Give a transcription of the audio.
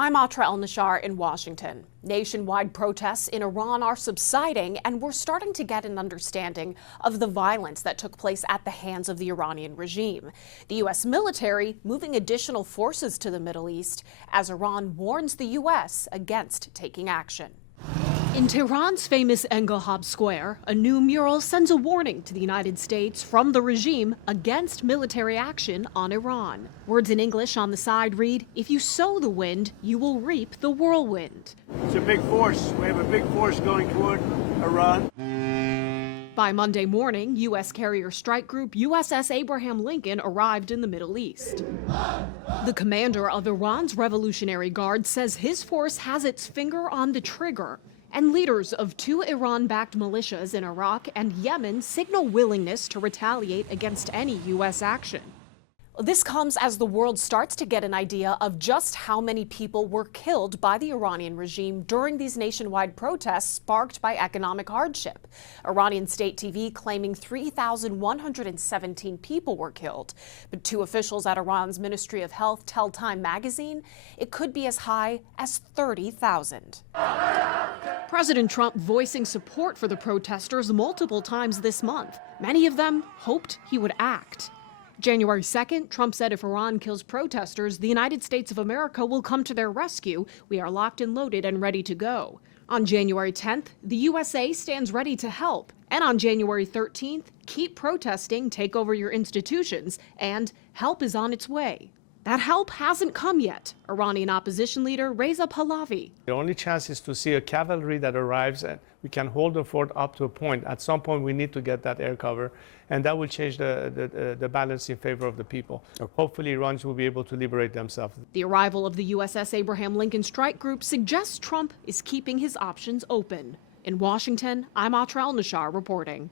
I'm Atra El-Nashar in Washington. Nationwide protests in Iran are subsiding, and we're starting to get an understanding of the violence that took place at the hands of the Iranian regime. The U.S. military moving additional forces to the Middle East as Iran warns the U.S. against taking action. In Tehran's famous Enghelab Square, a new mural sends a warning to the United States from the regime against military action on Iran. Words in English on the side read, "If you sow the wind, you will reap the whirlwind." It's a big force. We have a big force going toward Iran. By Monday morning, U.S. carrier strike group USS Abraham Lincoln arrived in the Middle East. The commander of Iran's Revolutionary Guard says his force has its finger on the trigger. And leaders of two Iran-backed militias in Iraq and Yemen signal willingness to retaliate against any U.S. action. This comes as the world starts to get an idea of just how many people were killed by the Iranian regime during these nationwide protests sparked by economic hardship. Iranian state TV claiming 3,117 people were killed. But two officials at Iran's Ministry of Health tell Time magazine it could be as high as 30,000. President Trump voicing support for the protesters multiple times this month. Many of them hoped he would act. January 2nd, Trump said if Iran kills protesters, the United States of America will come to their rescue. We are locked and loaded and ready to go. On January 10th, the USA stands ready to help. And on January 13th, keep protesting, take over your institutions, and help is on its way. That help hasn't come yet. Iranian opposition leader Reza Pahlavi. The only chance is to see a cavalry that arrives and we can hold the fort up to a point. At some point, we need to get that air cover, and that will change the balance in favor of the people. Okay. Hopefully, Iranians will be able to liberate themselves. The arrival of the USS Abraham Lincoln strike group suggests Trump is keeping his options open. In Washington, I'm Atra El-Nashar reporting.